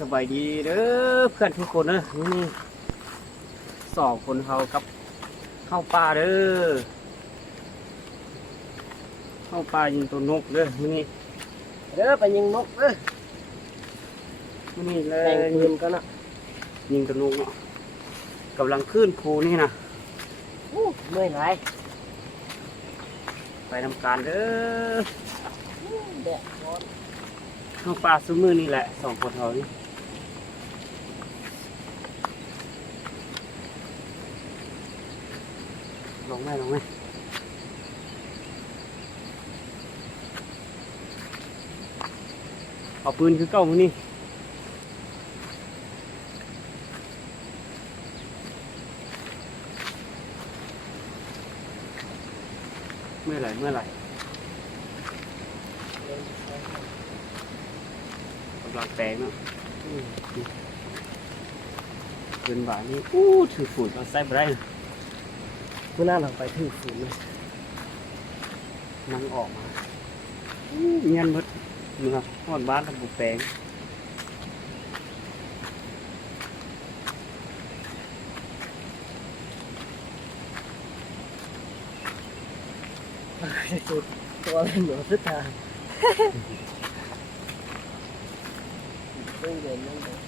สบายดีเด้อเพื่อนทุกคนเด้อนี่สองคนเขากับเข้าป่าเด้อเข้าป่ายิงตัวนกเด้อมื้อนี่เด้อไปยิงนกเด้อมื้อนี่เลแต่งยปืนกันนะยิงตัวนกเนาะกำลังขึ้นภูนี่นะอู้เมื่อยหลายไปทำการเด้อ แดดร้อนเข้าป่าซุ้มือนี่แหละสองคนเขานี่ ลงไหมลงไหมเอาปืนคือเก้ามือนี่เมื่อไหร่เมื่อไหร่กำลังแปลงเนาะอืมปืนบานี่อู้ถือฝุ่นเอาใส่ไปได้ คุณน่าเราไปถือฝืนเลยนั่งออกมาอู้เงียนหมดเมื่อฮอดบ้านทำบุแปลงสุดตัวเล่นเหนือสุดทางเรื่องเด่นเรื่องเด่น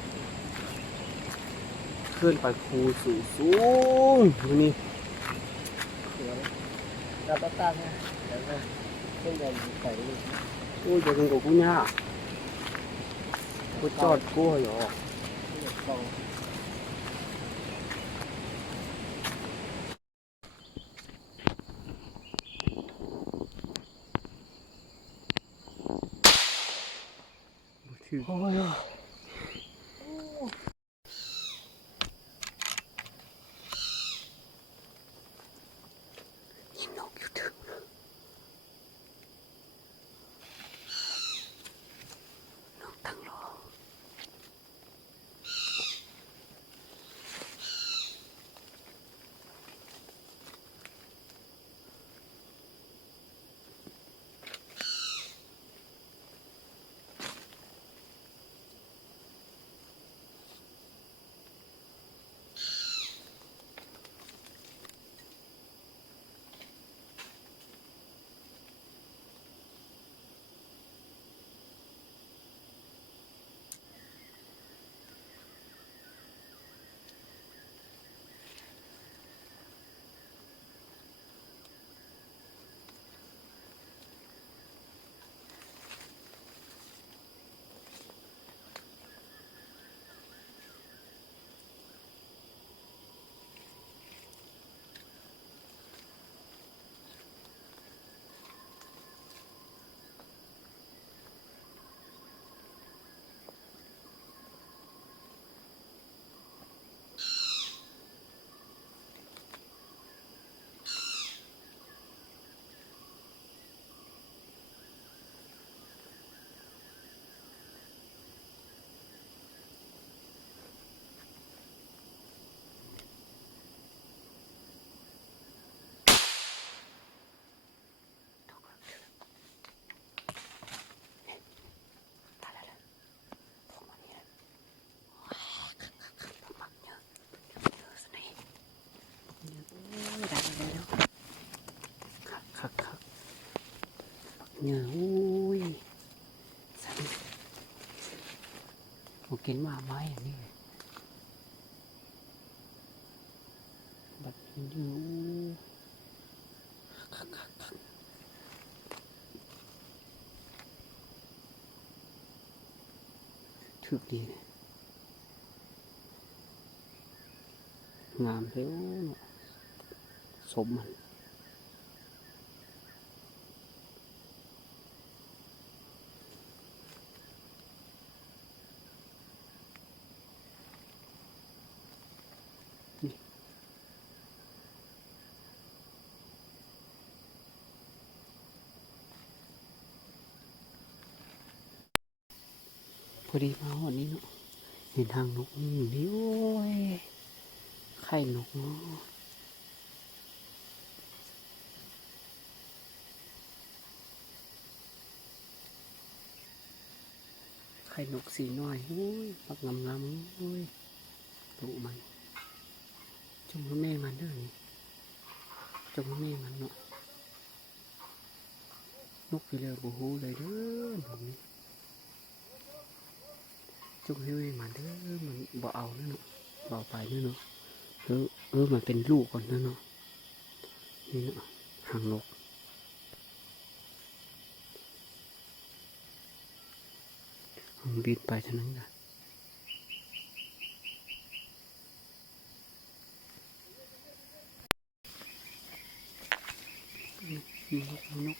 ขึ้นไปคูสูงสูงดูนี่ สวยเราต้องตั้งนะเดี๋ยวน กินมาไหมอันนี้บัดนี้อยู่คักคักคักถึกดีเลยงามเลยเนาสมมัน พอดีมาวันนี้เนาะเห็นทางนกนี่โอ้ยไข่นกเนาะไข่นกสีน้อยโอ้ยปักงำงำโอ้ยดุมันจงว่าแม่มันด้อนี่จงว่าแม่มันเนาะนกพี่เลือบูฮูเลยเด้อผมนี่ จงให้แม่มันเด้อมันบ่เอาเด้อเนาะบ่เอาไปเด้อเนาะเออเออมันเป็นลูกก่อนเด้อเนาะนี่เนาะหางนกมันบินไปเท่านั้นนะนกนก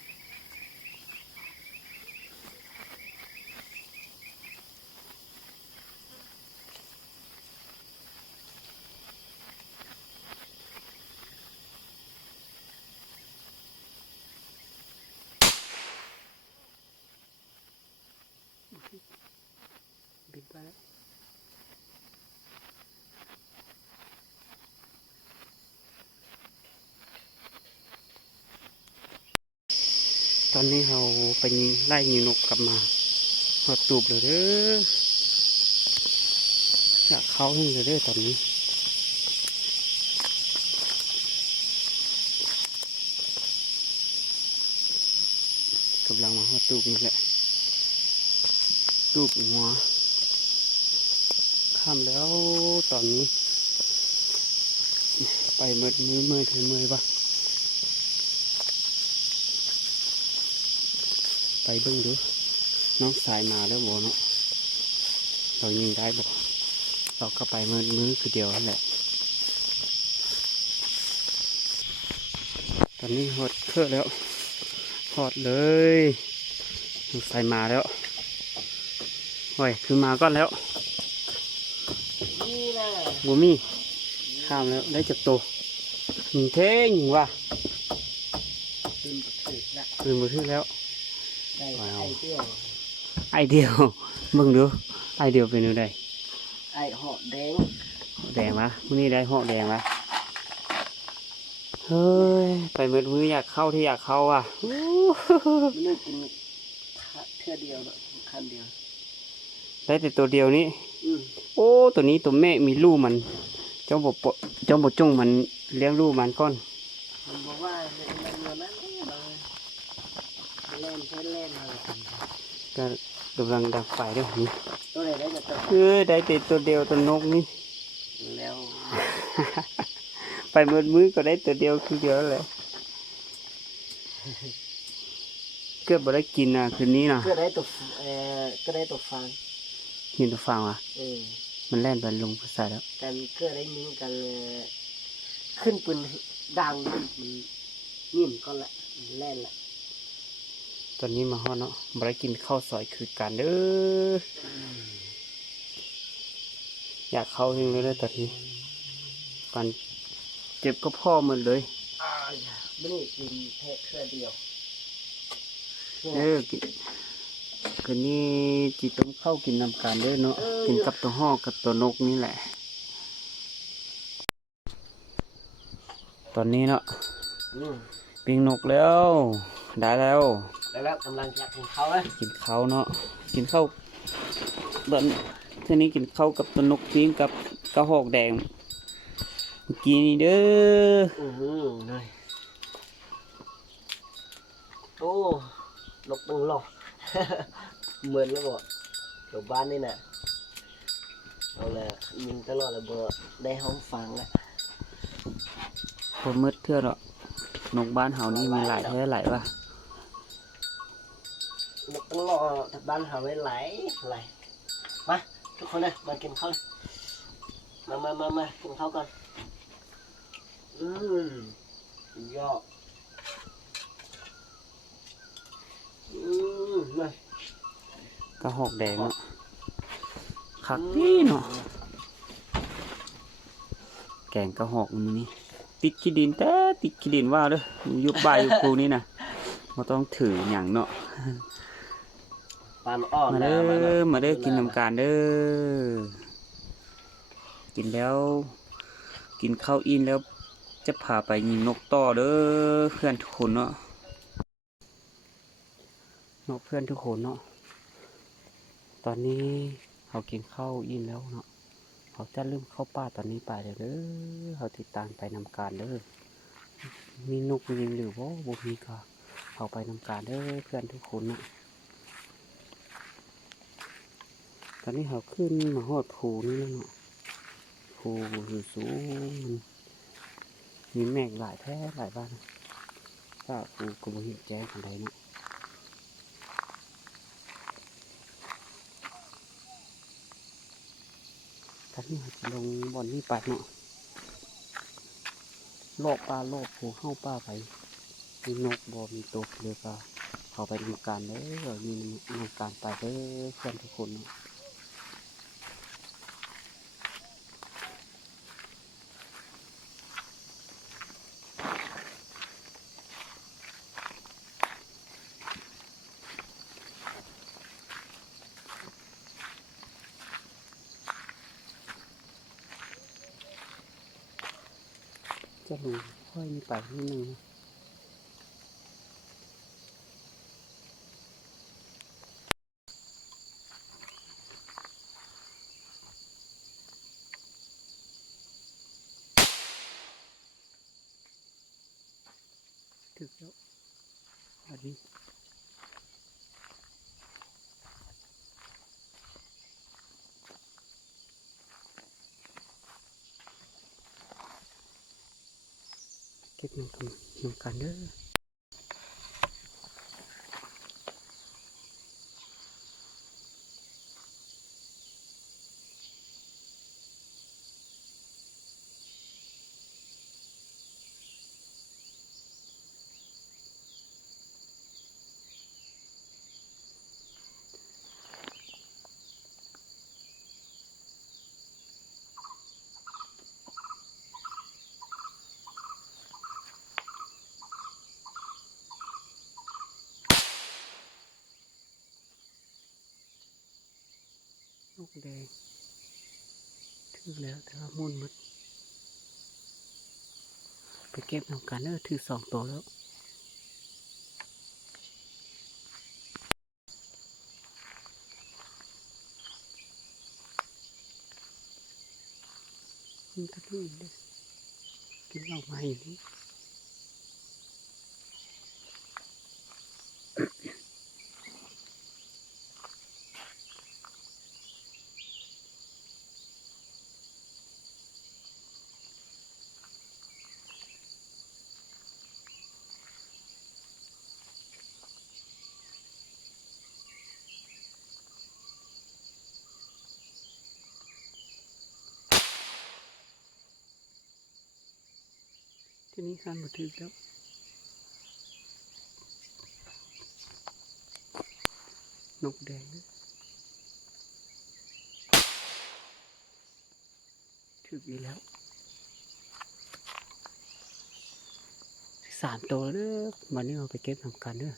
บินไปแล้วตอนนี้เราไปยิงไล่ยิงนกกลับมาหอดตูบเลยเด้ออยากเขาให้เลยเด้อตอนนี้กำลังมาหอดตูบนี่แหละ ตูบหัวข้ามแล้วตอนนี้ ไปเมื่อมือเมื่อถึงมือปะไปเบิ่งดูน้องสายมาแล้วบ่เนาะเรายิงได้บ่เราก็ไปมือมือคือเดียวนั่นแหละ ตอนนี้หดเครื่องแล้วหอดเลยสายมาแล้ว โอ้ยคือมาก่อนแล้วนี่นะบัมีข้ามแล้วได้จับตัวยิงเท่ยิงว่ะขึ้นถึกละปืนมือถือแล้วได้ว้าวไอเดียวไอเดียวเบิ่งดูไอเดียวเป็นยังไงไอหอดแดงแดงวะมื้อนี้ได้เหาะแดงวะเฮ้ยไปมืดมืออยากเข้าที่อยากเข้าอะอู้หูมันนึกกินเทื่อเดียวเนาะคันเดียว ได้แต่ตัวเดียวนี้อืมโอ้ตัวนี้ตัวแม่มีลูกมัน เจ้าบอกเจ้าบอกจงมันเลี้ยงลูกมันก่อนมันบอกว่ามันมันนั้นบางเล่นเพื่อนเล่นอะไรกันก็กำลังดังไฟด้วยนี่ตัวไหนได้จะตัวเออได้แต่ตัวเดียวตัวนกนี่แล้วไปมืดมือก็ได้ตัวเดียวคือเดียวแหละเกือบบ่ได้กินอะคืนนี้นะก็ได้ตัวเอ่อก็ได้ตัวฟัง กินตัวฟังอะเออมันแล่นไปลงภาษาแล้วกันก็ได้ยิงกันเอ่อขึ้นปืนดังมันนิ่มก็ละมันแล่นละตอนนี้มาฮอดเนาะบ่ได้กินข้าวซอยคือกันเด้ออยากเข้าหิงเลยเด้อตอนนี้ปันเจ็บก็พ่อหมันเลยอ้าวไม่ได้กินแค่เทื่อเดียว เออกิน คืนนี้จีต้มข้าวกินนำกันเด้อเนาะกินกับตัวห่อกับตัวนกนี่แหละ ตอนนี้เนาะอืมปิ้งนกแล้ว ได้แล้วแล้วแล้วกำลังจะกินเขาแล้วกินข้าวเนาะกินข้าวตอนทีนี้กินข้าวกับตัวนกปิ้งกับกระหอกแดงเมื่อกี้นี่เด้ออือหือเลยโอ้นกตึงหลอก เหมือนแล้วบ่แถวบ้านนี่น่ะเอาละยิงตลอดเลยบ่ได้ห้องฟังละพอมืดเทื่อเนาะนกบ้านเฮานี่มีหลายแท้หลายว่ะนกตึงหลอกแถวบ้านหาไว้ไหลไหลมาทุกคนเลยมากินข้าวเลยมามามามากินข้าวก่อนอืมยอดอืม เลยกระหอกแดงเนาะคักนี่เนาะแกงกระหอกมันนี่ติดขี้ดินแต่ติดขี้ดินว่าเด้ออยู่ป่าอยู่ภูนี่นะเราต้องถืออย่างเนาะปานอ่อนมาแล้เด้วมาอมาเด้อกินนำการเด้อกินแล้ว กินข้าวอินแล้วจะพาไปยิงนกต่อเด้อเพื่อนทุกคนเนาะ นกเพื่อนทุกคนเนาะ ตอนนี้เขากินข้าวอิ่มแล้วเนาะเขาจะลืมเข้าป่าตอนนี้ไปเด้อเด้อเขาติดตามไปนำการเด้อ มีนกยิงหรือว่าบ่มีก็เขาไปนำการเด้อเพื่อนทุกคนเนาะ ตอนนี้เขาขึ้นมาหอดภูนี่แล้วเนาะภูสูสูงมันมีแมกหลายแท้หลายบ้านถ้าภูก็บ่เห็นแจ้งอะไรเนาะ ท่านนี่ลงบอนนี่ปัดเนาะโลบปลาโลบผูเข้าป้าไปมีนกบอมีตกเลยก็เข้าไปดูการเด้อมีนำการไปเด้อเพื่อนทุกคนเนาะลงค่อยมีไป นิดนึงถึกแล้วอันนี้ เก็บน้ำกันำกันเด้อ แดงถึกแล้วแต่ว่ามุ่นมดไปเก็บน้ำกันเด้อถือสองตัวแล้วมันก็ด้วยเลยกินเหล้ามาอยู่นี่ ทีนี้ขันมาถึกแล้วนกแดงเด้อถึกอีกแล้วสามตัวเด้อวันนี้เราไปเก็บทำกันเด้อ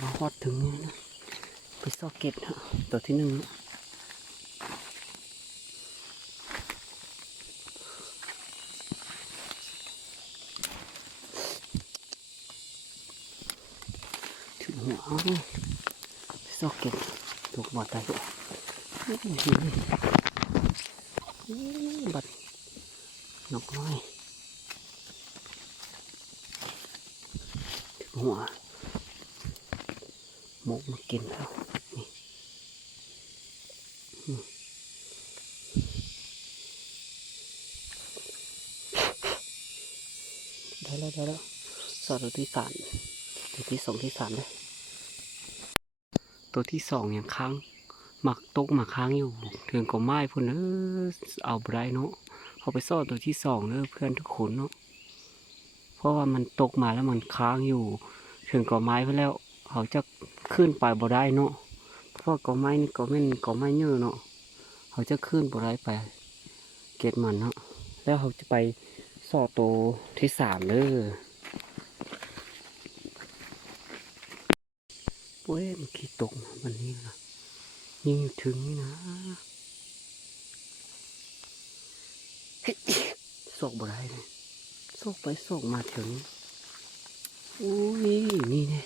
มาฮอดถึงนี่นะไปซอกเก็บนะตัวที่หนึ่งนะ ถึงหัวเอาซอกเก็ต ถูกบอดตายอยู่บัดนกน้อยถึงหัวหมกมากินแล้วนี่ได้แล้วได้แล้วสอดตัวที่สามตัวที่สองที่สามเลยตัวที่สองอย่างค้าง หมักตกหมักค้างอยู่ถึงก็ไม้พุ่นเออเอาบรเนาะเขาไปซ่อนตัวที่สองเนอะเพื่อนทุกคนเนาะเพราะว่ามันตกมาแล้วมันค้างอยู่ถึงก็ไม้ไปแล้ว เขาจะขึ้นไปบ่ได้เนาะเพราะว่าก็ไม้นี่ก็แม่นก็ไม้เยอะเนาะเขาจะขึ้นบ่ได้ไป เก็ดมันเนาะแล้วเขาจะไปซ่อตัวที่สามเด้อเว้ยมันขี้ตกนะวันนี้นะ ยิงอยู่ถึงนี่นะโศกบ่ได้เลยโศกไปโศกมาถึงอุ้ยนี่ไง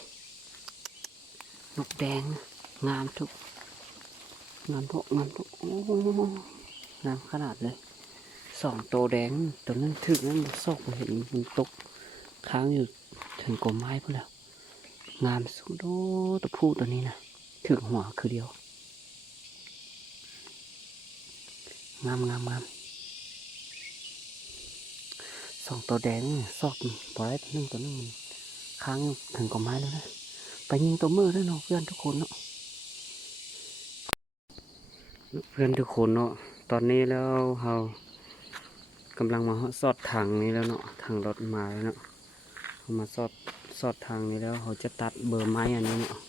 นกแดงงามทุกงามทุกงามทุกโอ้งามขนาดเลยสองตัวแดงตัวนั้นถึกนั้นซกเห็นมันตกค้างอยู่ถึงกลมไม้พุ่นแล้วงามสุดโอ้ตัวผู้ตัวนี้นะถึงหัวคือเดียว งามงามงามสองตัวแดงซอกบอได้ตัวหนึงตัวนึงค้างถึงกลมไม้แล้วนะไปยิงตัวมือด้วยเนาะเพื่อนทุกคนเนาะเพื่อนทุกคนเนาะตอนนี้แล้วเรากำลังมาสอดทางนี้แล้วเนาะทางรถมาแล้วเนาะเรามาสอดสอดทางนี้แล้วเขาจะตัดเบอร์ไม้อันนี้เนาะ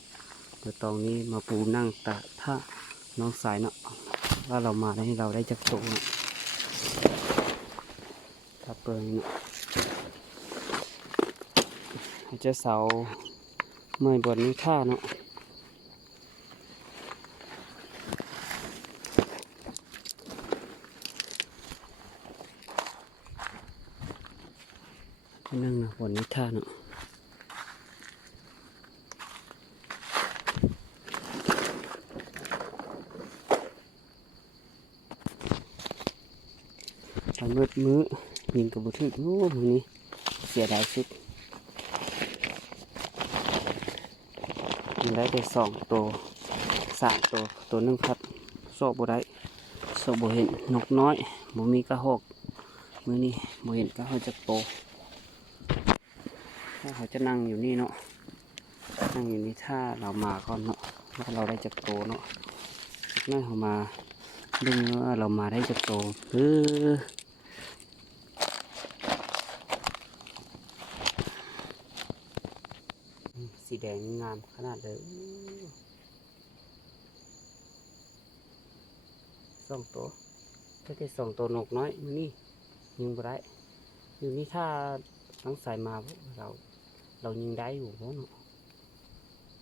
เบอร์ตองนี้มาปูนั่งตะถ้าน้องสายเนาะ ว่าเรามาได้เราได้จักโตเนาะถ้าเปิดเนาะเขาจะเสาเมื่อยบนนี้ท่าเนาะนั่งนะบนนี้ท่าเนาะ มื้อยิงกับบุทึกโอ้มือนี้เสียดายสุดยิงได้ไปสองตัวสามตัวตัวหนึงครับโซบได้โซบเห็นนกน้อยบ่มีกระหอกมือนี้บ่เห็นกระหอกจะโตถ้าเขาจะนั่งอยู่นี่เนาะนั่งอยู่นี่ถ้าเรามาก่อนเนาะว่าเราได้จากโตเนาะสักหน่อยเขามาดึงว่าเรามาได้จากโตเออสีแดงงามขนาดเลยสองตัวถ้าแค่สองตัวนกน้อยมือนี่ยิงบ่ได้อยู่นี่ถ้าตั้งสายมาเราเรายิงได้อยู่เพราะเนาะ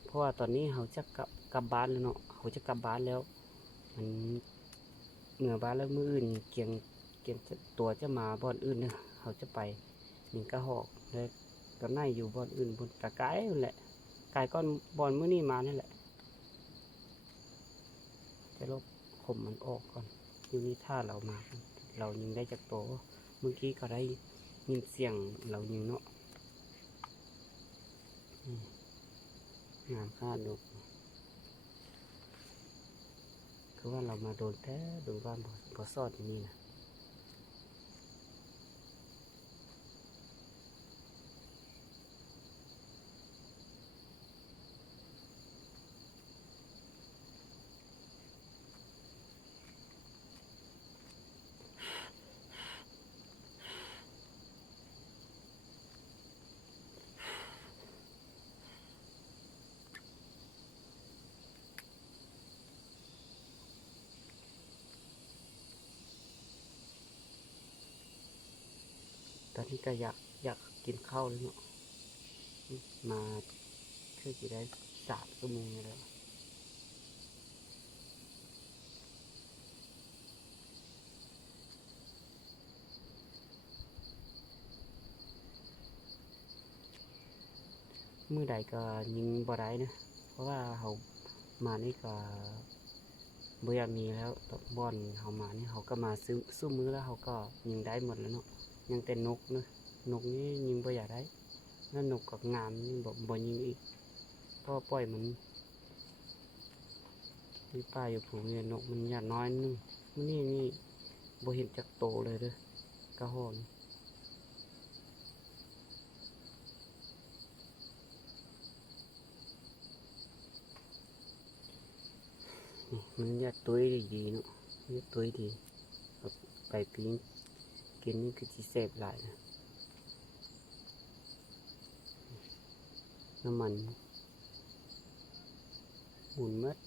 เพราะว่าตอนนี้เขาจะกลับกลับบ้านแล้วเนาะเขาจะกลับบ้านแล้ว มันเหนือบ้านแล้วมืออื่นเกียงเกียงตัวจะมาบ่อนอื่นเนี่ยเขาจะไปยิงกระหอกเลยก็น่ายอยู่บ่อนอื่นบนกระไก่แหละ กายก้อนบอลมื้อนี้มานั่นแหละ จะลบขมมันออกก่อนอยู่นี่ถ้าเรามา เรายิงได้จากโตเมื่อกี้ก็ได้ยินเสียงเรายิงเนาะงามค่าดูคือว่าเรามาโดนแท้ดูว่าพอพอซอดอย่างนี้นะ ตอนนี้ก็อยากอยากกินข้าวแล้วเนาะมมาคือจะได้สามชั่วโมงแล้วมือใดก็ยิงบ่ได้นะ เพราะว่าเขามานี่ก็บ่อยากมีแล้วบอลเขามานี่เขาก็มาซื้อสู้มือแล้วเขาก็ยิงได้หมดแล้วเนาะ ยังแต่นกนะนกนี่ยิงบ่อยากได้แล้วนกกับงามนี่บ่บ่ยิงอีกเพราะว่าปล่อยมันมีป้าอยู่ผูเนี่ยนกมันอยากน้อยนึงมันนี่นี่บ่เห็นจักโตเลยเด้อกระหอนมันจะตุ้ยดีเนาะมันจะตุ้ยดีไปปิ้ง กินนี่คือที่เสพหลายนะน้ำมันหมุนหมัด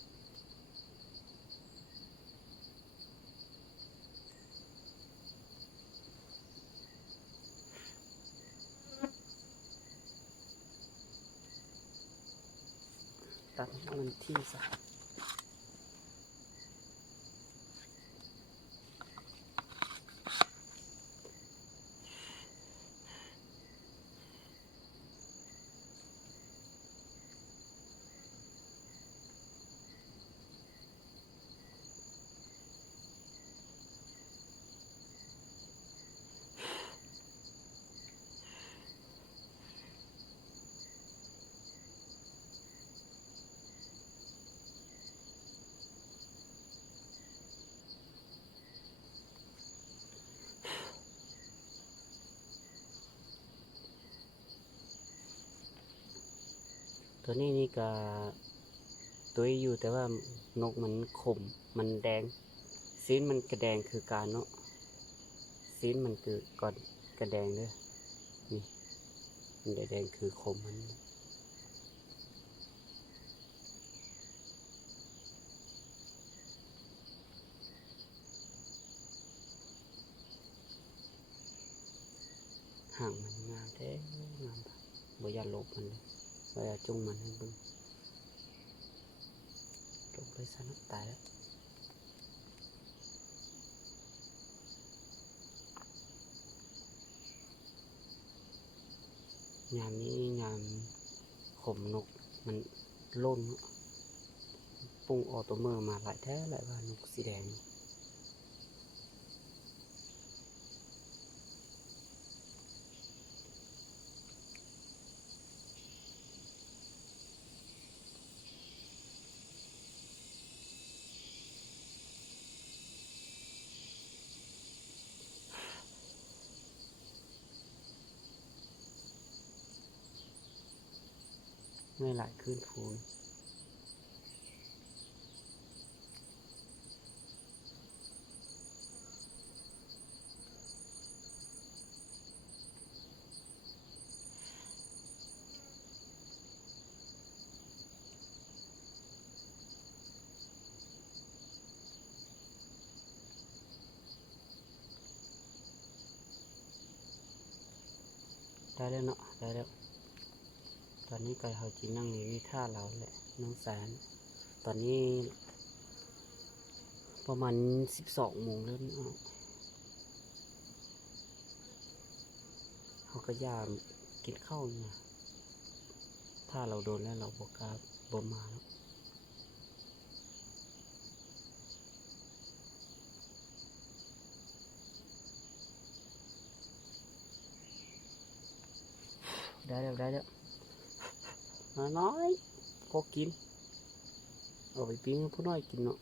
ตัดให้มันที่ซะ ตัวนี้นี่ก็ตัวอยู่แต่ว่านกมันขมมันแดงซีนมันกระแดงคือการเนาะซีนมันคือก่อนกระแดงเด้อนี่มันแดงคือขมมันห่างมันงามแท้งามบ่ยาลบมันเลย บ่อยาจุงมันให้บิ่งลงไปซะเนาะตายแล้วยามนี้ยามขมนกมันล่นปุ้งออโตเมอร์มาหลายแท้หลายว่านกสีแดง ไม่หลายคืนพูนได้แล้วเนาะได้แล้ว ตอนนี้ก็เขาจีนั่งอยู่ที่ท่าเราแหละน้องแสนตอนนี้ ประมาณสิบสองโมงแล้วเนเขาก็ยามกินข้าวเนี่ยถ้าเราโดนแล้วเราบอกกล้าบมาแล้วได้แล้วได้แล้ว น้อยๆพอกิน เอาไปปิ้งผู้น้อยกินเนาะ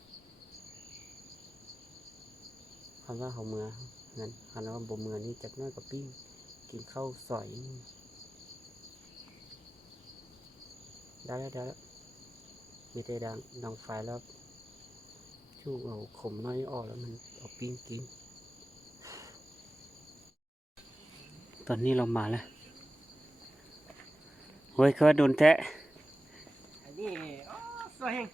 คำว่าเขาเมืองั้นคำว่าบ่เมือนี่จักน้อยกับปิ้งกินข้าวสอยได้แล้วได้แล้วมีแต่ดังดังไฟแล้วชูเอาขมน้อยออกแล้วมันเอาปิ้งกิน ตอนนี้เรามาแล้ว เฮ้ยเขาว่าโดนแทะอันนี้โอ้สวยแฮง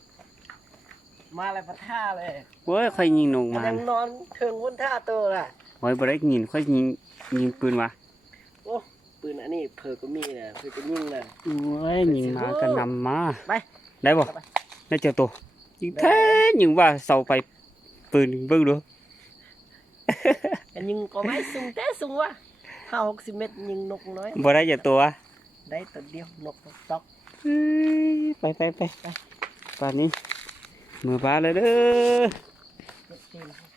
มาเลยพัดท่าเลยเว้ยค่อยยิงนกมายังนอนเทิงบนท่าตัวล่ะเฮ้ยบ่ได้ยินค่อยยิงยิงปืนวะโอ้ปืนอันนี้เพิ่ก็มีนะเพิ่ก็ยิงนะเว้ยยิงมาก็นำมาไปได้บ่ไปได้เจอตัวยิงแท้ยิงว่าเสาไปปืนเบิ่งดูอันยิงก็ไม่สูงแต่สูงว่ะห้าหกสิบเมตรยิงนกน้อยบ่ได้เจอตัว ได้ตัวเดียวนกตอกเอ้ยไปไปไปไปป่านนี้มือบ้าเลยเด้อเจ็ดเต็ม